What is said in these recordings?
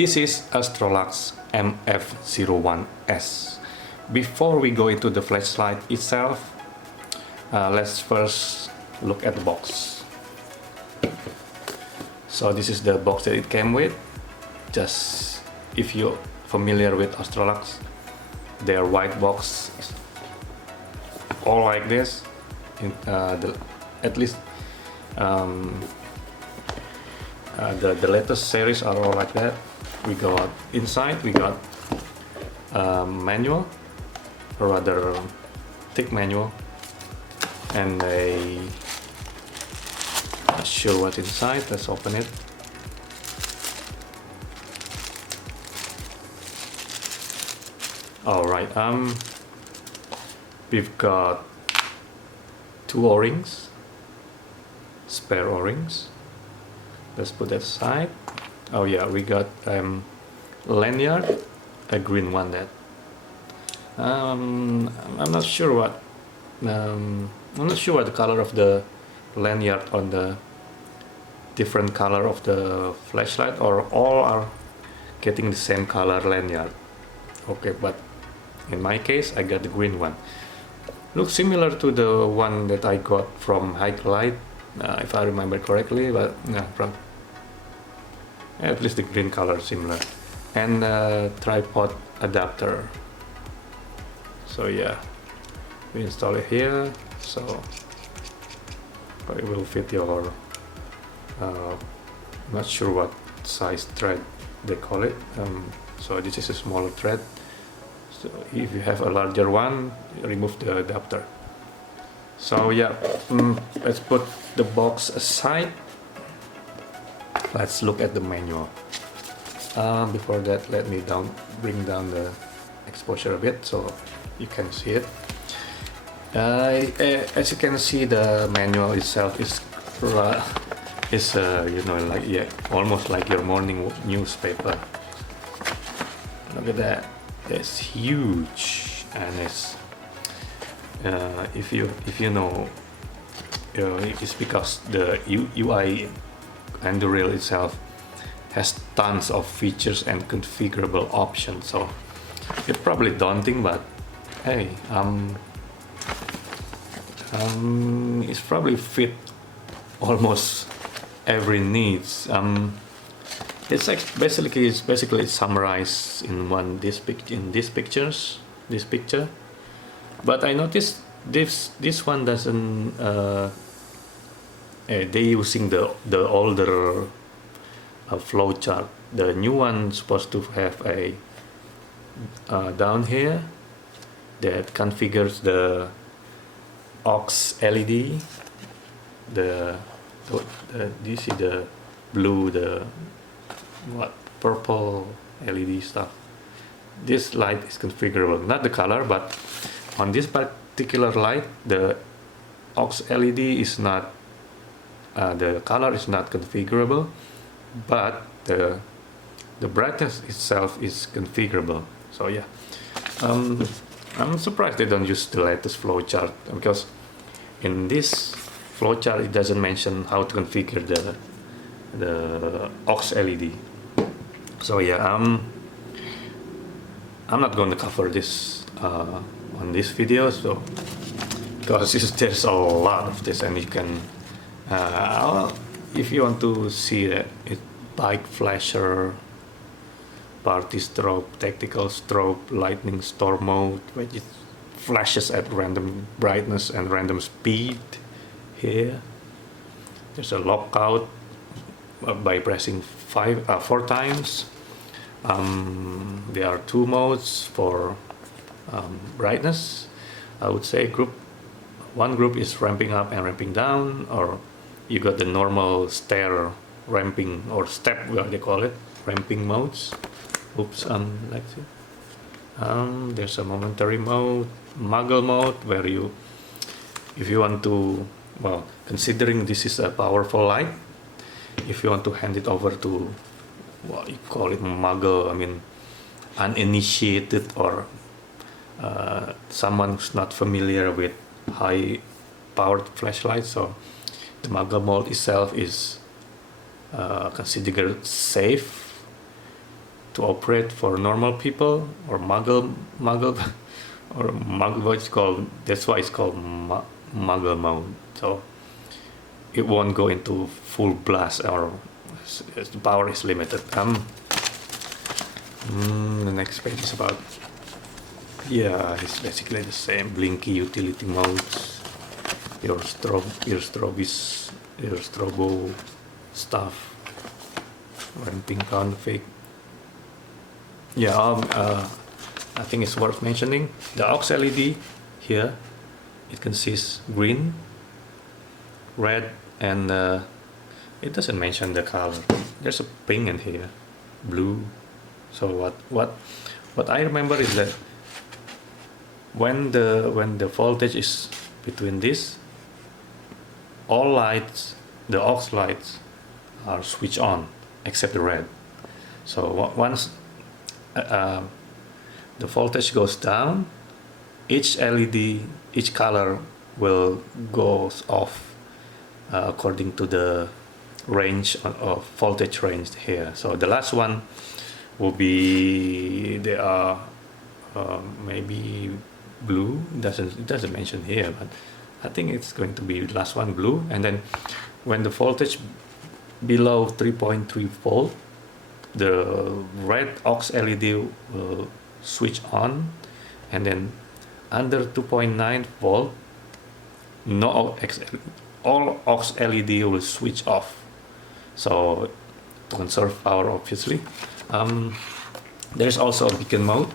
This is Astrolux MF01S. Before we go into the flashlight itself, let's first look at the box. So this is the box that it came with. Just if you're familiar with Astrolux, their white box is all like this. At least the latest series are all like that. We got inside, we got manual, a rather thick manual, and not sure what's inside. Let's open it. All right, we've got two O-rings, spare O-rings. Let's put that aside. Oh yeah, we got lanyard, a green one. That I'm not sure what the color of the lanyard on the different color of the flashlight, or all are getting the same color lanyard. Okay, but in my case I got the green one. Looks similar to the one that I got from Light, if I remember correctly, but from at least the green color is similar. And tripod adapter. So yeah, we install it here, so it will fit your not sure what size thread they call it. So this is a smaller thread. So if you have a larger one, remove the adapter. So yeah, let's put the box aside. Let's look at the manual. Before that, let me bring down the exposure a bit so you can see it. As you can see, the manual itself is you know, like, yeah, almost like your morning newspaper. Look at that. It's huge, and it's if you know, it's because the UI and the rail itself has tons of features and configurable options. So it's probably daunting, but hey, it's probably fit almost every needs. It's basically summarized in this picture. But I noticed this one doesn't. They using the older flow chart. The new one supposed to have a down here that configures the aux LED. Do you see the blue, the purple LED stuff? This light is configurable, not the color, but on this particular light, the aux LED is not. The color is not configurable, but the brightness itself is configurable. So yeah, I'm surprised they don't use the latest flowchart, because in this flowchart it doesn't mention how to configure the aux LED. So yeah, I'm not going to cover this on this video, so because there's a lot of this, and you can if you want to see that, it's bike flasher, party strobe, tactical strobe, lightning storm mode, which it flashes at random brightness and random speed. Here there's a lockout by pressing 4 times. There are 2 modes for brightness. I would say one group is ramping up and ramping down, or you got the normal stair ramping, or step, what they call it, ramping modes. Oops, let's see. There's a momentary mode, muggle mode, where if you want to, well, considering this is a powerful light, if you want to hand it over to, what you call it, muggle, I mean uninitiated, or someone who's not familiar with high powered flashlights, so the muggle mode itself is considered safe to operate for normal people or muggle or muggle, what it's called, that's why it's called muggle mode. So it won't go into full blast, or the power is limited. The next page is about, yeah, it's basically the same. Blinky utility modes, your strobo stuff, ramping config. Yeah, I think it's worth mentioning the aux LED here. It consists green, red, and it doesn't mention the color. There's a pink in here, blue. So what I remember is that when the voltage is between this, all lights, the aux lights, are switched on except the red. So once the voltage goes down, each LED, each color will go off according to the range of voltage range here. So the last one will be, they are maybe blue. It doesn't mention here, but I think it's going to be last one blue. And then when the voltage below 3.3 volt, the red aux LED will switch on, and then under 2.9 volt, all aux LED will switch off. So to conserve power, obviously. There's also a beacon mode.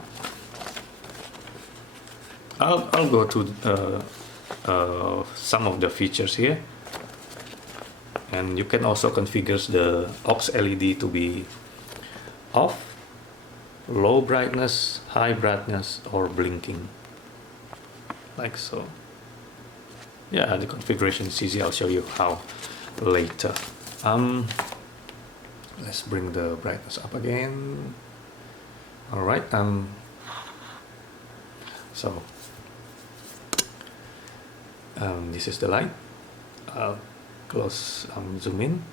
I'll go to some of the features here, and you can also configure the aux LED to be off, low brightness, high brightness, or blinking, like so. Yeah, the configuration is easy. I'll show you how later. Let's bring the brightness up again. All right. So this is the light. I'll close, zoom in.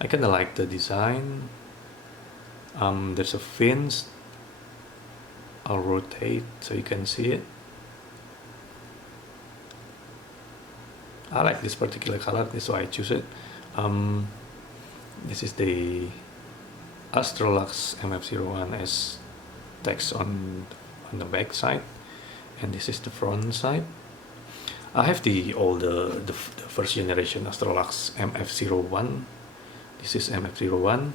I kind of like the design. There's a fins. I'll rotate so you can see it. I like this particular color, that's why I choose it. This is the Astrolux MF01S text on the back side, and this is the front side. I have the first generation Astrolux MF01. This is MF01.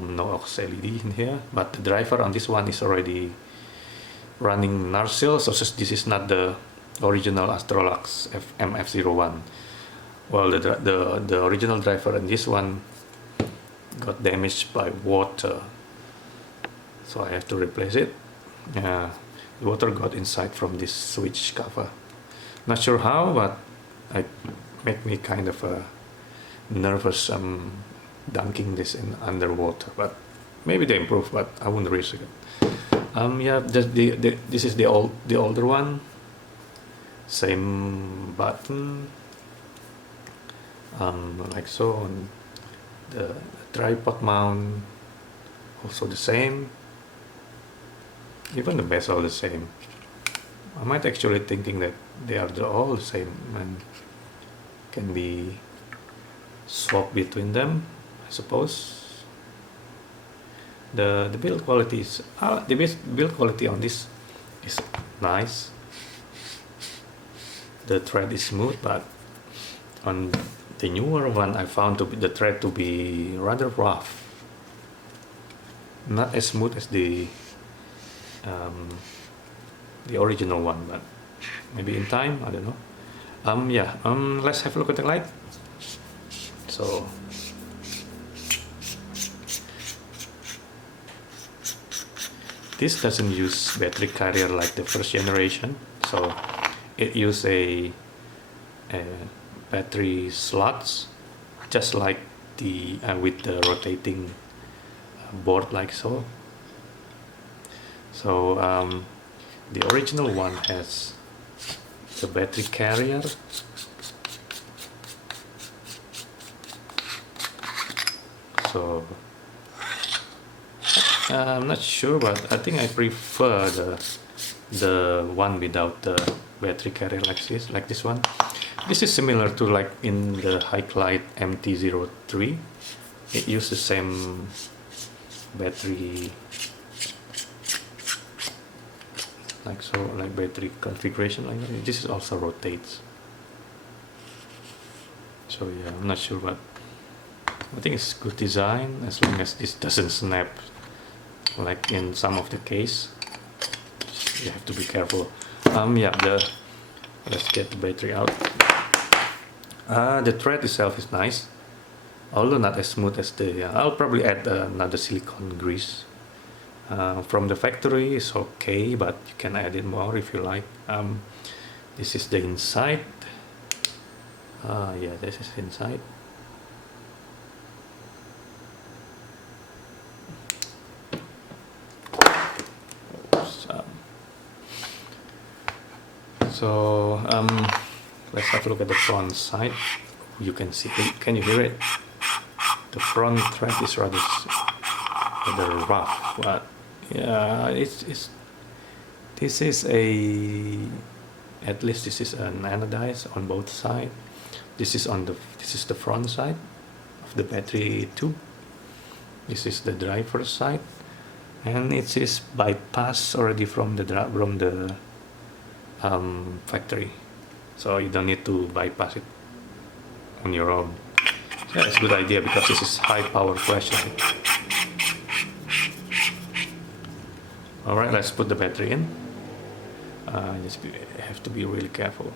No aux LED in here, but the driver on this one is already running Narsil, so this is not the original Astrolux MF01. Well, the original driver in this one got damaged by water, so I have to replace it. The water got inside from this switch cover. Not sure how, but it made me kind of nervous dunking this in underwater. But maybe they improved, but I wouldn't risk it. Yeah, this is the older one. Same button, like so. And the tripod mount also the same. Even the bezel the same. I might actually thinking that they are all the same and can be swapped between them, I suppose. The build quality is build quality on this is nice. The thread is smooth, but on the newer one I found the thread to be rather rough. Not as smooth as the original one, but maybe in time, I don't know. Let's have a look at the light. So this doesn't use battery carrier like the first generation, so it uses a battery slots, just like the with the rotating board, like so. So the original one has the battery carrier, so I'm not sure, but I think I prefer the one without the battery carrier like this one. This is similar to like in the Hikelight MT03. It uses the same battery, like so, like battery configuration like that. This also rotates. So yeah, I'm not sure, but I think it's good design as long as this doesn't snap like in some of the case. You have to be careful. Yeah, let's get the battery out. The thread itself is nice, although not as smooth as the. I'll probably add another silicone grease. From the factory is okay, but you can add it more if you like. This is the inside. Yeah, this is inside. So let's have a look at the front side. You can see, can you hear it? The front thread is rather rough, but yeah, this is at least this is an anodized on both sides. This is the front side of the battery tube. This is the driver's side, and it is bypassed already from the factory, so you don't need to bypass it on your own. Yeah, it's a good idea because this is high power flashlight. Alright, let's put the battery in. Just have to be really careful.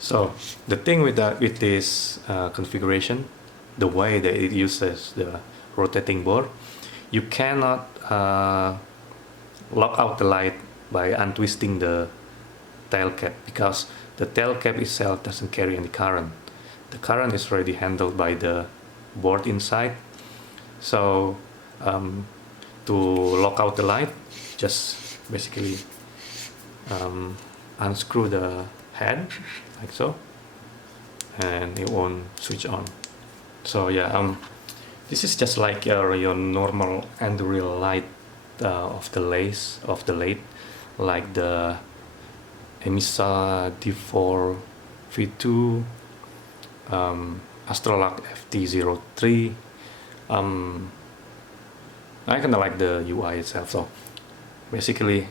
So the thing with this configuration, the way that it uses the rotating board, you cannot lock out the light by untwisting the tail cap, because the tail cap itself doesn't carry any current. The current is already handled by the board inside. So to lock out the light, just basically unscrew the head like so, and it won't switch on. So yeah, this is just like your normal and real light of the lathe, like the MF01S V2, Astrolux FT03. I kind of like the UI itself. So basically,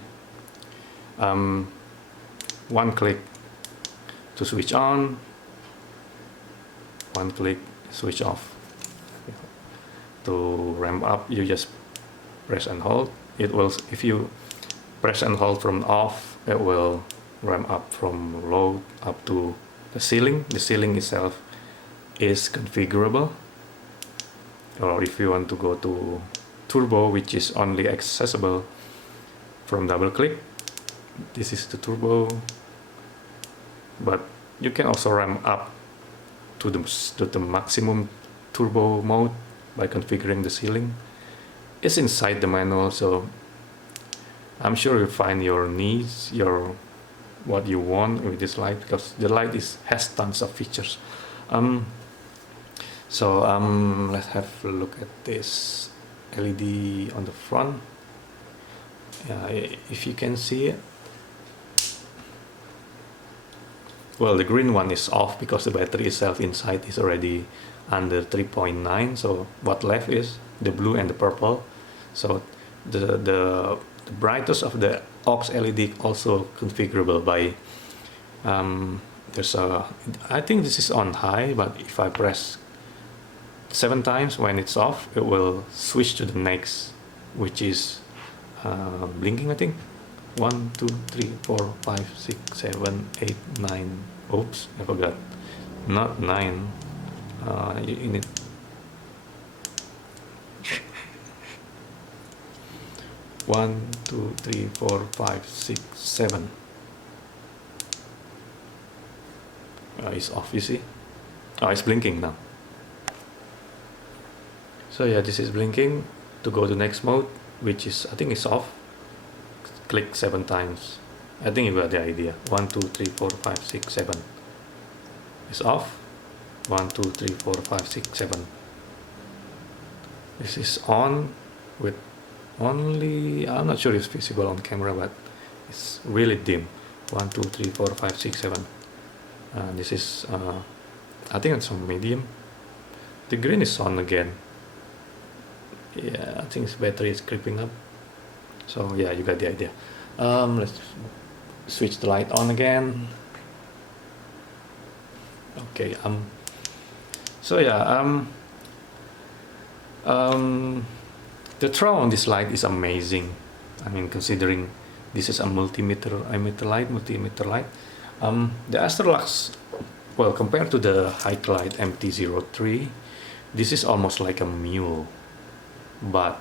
one click to switch on, one click switch off. To ramp up, you just press and hold. It will, if you press and hold from off, it will ramp up from low up to the ceiling. The ceiling itself is configurable, or if you want to go to turbo, which is only accessible from double click, this is the turbo. But you can also ramp up to the maximum turbo mode by configuring the ceiling. It's inside the manual, so I'm sure you'll find your needs, what you want with this light, because the light has tons of features. Let's have a look at this LED on the front. If you can see it. Well, the green one is off because the battery itself inside is already under 3.9. So what left is the blue and the purple. So the brightness of the aux LED also configurable by I think this is on high, but if I press 7 times when it's off, it will switch to the next, which is blinking, I think. 1, 2, 3, 4, 5, 6, 7, 8, 9. Oops, I forgot. Not 9. You need 1, 2, 3, 4, 5, 6, 7. It's off, you see? Oh, it's blinking now. So yeah, this is blinking. To go to next mode, which is, I think it's off, click 7 times. I think you got the idea. 1 2 3 4 5 6 7. It's off. 1 2 3 4 5 6 7. This is on with only, I'm not sure it's visible on camera, but it's really dim. 1 2 3 4 5 6 7. This is I think it's on medium. The green is on again. Yeah, I think its battery is creeping up. So yeah, you got the idea. Let's switch the light on again. Okay. So yeah, the throw on this light is amazing. I mean, considering this is a multi-emitter light. The Astrolux, well, compared to the Hike Light MT03, this is almost like a mule, but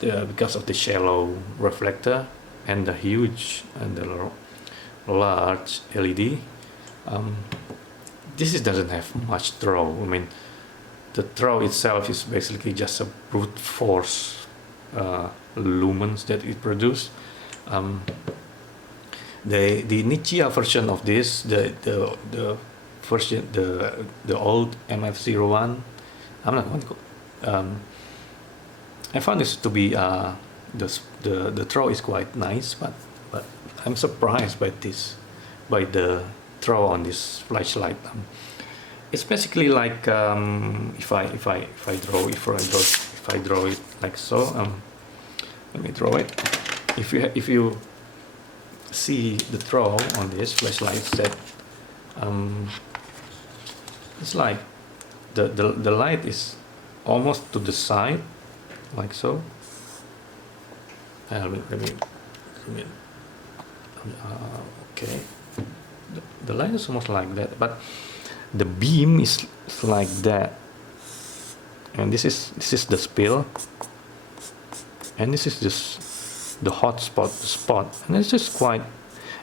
because of the shallow reflector and the huge and the large LED, this doesn't have much throw. I mean, the throw itself is basically just a brute force lumens that it produces. The Nichia version of this, the version, the old MF01, I'm not going to. I found this to be the throw is quite nice, but I'm surprised by the throw on this flashlight. It's basically like if I draw it like so. Let me draw it. If you see the throw on this flashlight set, it's like the light is almost to the side, like so. Let me okay. The light is almost like that, but the beam is like that, and this is the spill, and this is just the hot spot, and it's just quite,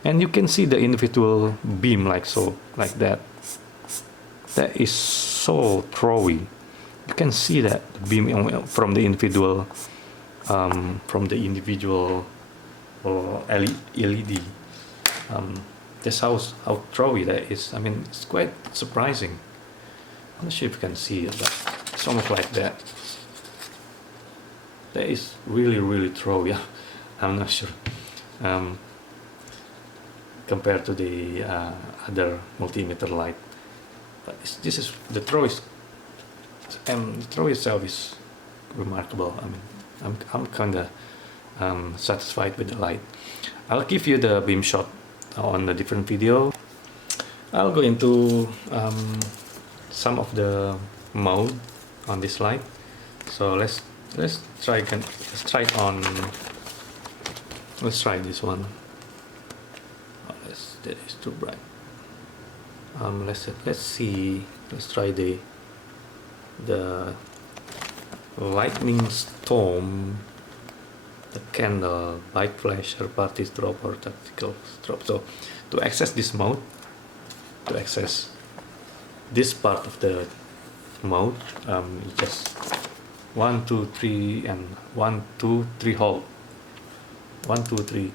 and you can see the individual beam like so, like that. That is so throwy. You can see that beam from the individual LED. That's how throwy that is. I mean, it's quite surprising. I'm not sure if you can see it, but it's almost like that. That is really throwy. I'm not sure. Compared to the other multi-emitter light, but the throw itself is remarkable. I mean, I'm kind of satisfied with the light. I'll give you the beam shot on a different video. I'll go into some of the mode on this light. So let's try it on. Let's try this one. Oh, that is too bright. Let's see. Let's try the lightning storm, the candle, bike flasher, party drop, or tactical drop. So to access this mode, to access this part of the mode, you just 1 2 3 and 1 2 3 hold. 1 2 3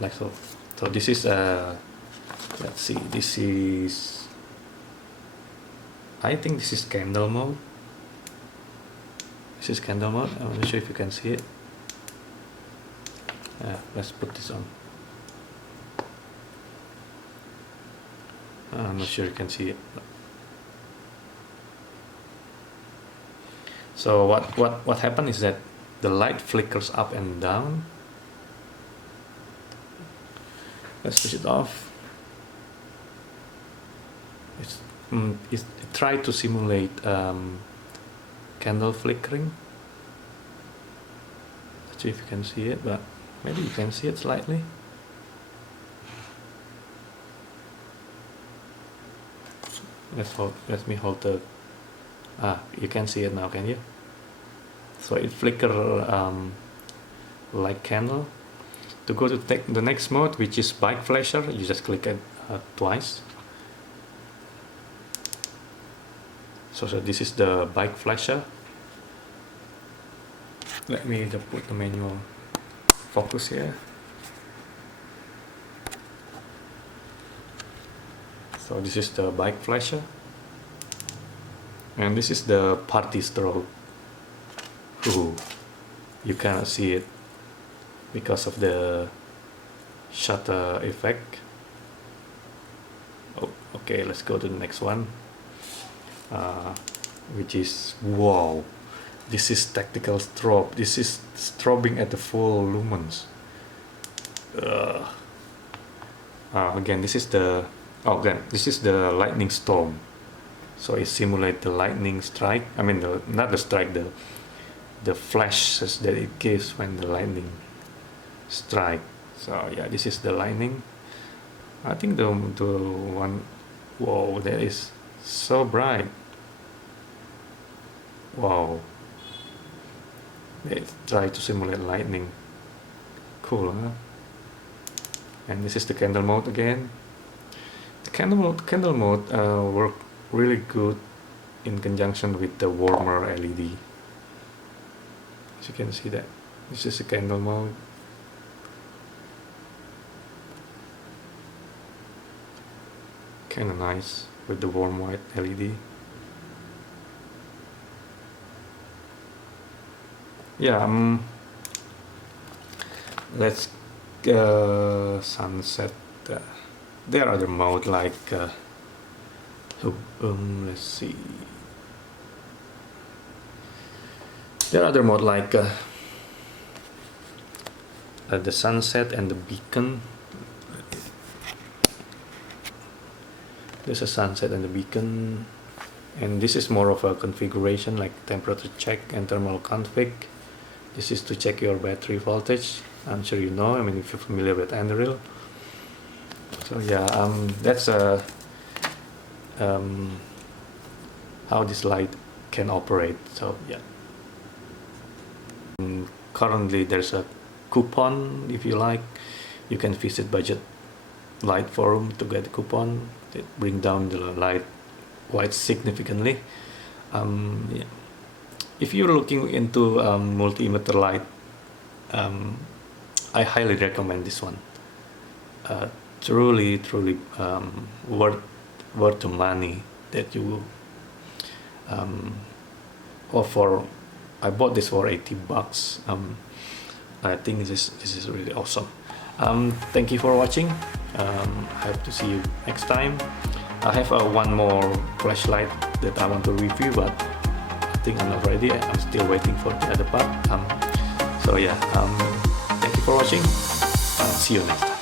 like so. So this is let's see, this is, I think this is candle mode. This is candle mode. I'm not sure if you can see it. Let's put this on. I'm not sure you can see it. So what happened is that the light flickers up and down. Let's switch it off. It tried to simulate candle flickering. Let's see if you can see it, but maybe you can see it slightly. Let me hold the. You can see it now, can you? So it flicker like candle. To go to the next mode, which is bike flasher, you just click it twice. So this is the bike flasher. let me just put the manual focus here. So this is the bike flasher, and this is the party strobe. Ooh, you cannot see it because of the shutter effect. Oh, okay, let's go to the next one, which is, wow, this is tactical strobe. This is strobing at the full lumens. Again, this is the this is the lightning storm. So it simulates the lightning strike. I mean, not the strike, the flashes that it gives when the lightning strike. So yeah, this is the lightning. I think the one, whoa, that is so bright. Wow, they try to simulate lightning. Cool, huh? And this is the candle mode again. The candle mode work really good in conjunction with the warmer LED. As you can see that, this is the candle mode. Kinda nice with the warm white LED. Yeah, let's sunset. There are other mode like let's see. There are other mode like the sunset and the beacon. There's a sunset and the beacon, and this is more of a configuration like temperature check and thermal config. This is to check your battery voltage. I'm sure you know, I mean, if you're familiar with Unreal. So yeah, that's how this light can operate. So yeah, currently there's a coupon. If you like, you can visit Budget Light Forum to get a coupon that bring down the light quite significantly. Yeah. If you're looking into multi-emitter light, I highly recommend this one. Truly worth the money that you offer. I bought this for 80 bucks. I think this is really awesome. Thank you for watching. I hope to see you next time. I have one more flashlight that I want to review, but I think I'm not ready. I'm still waiting for the other part. So yeah, thank you for watching. See you next time.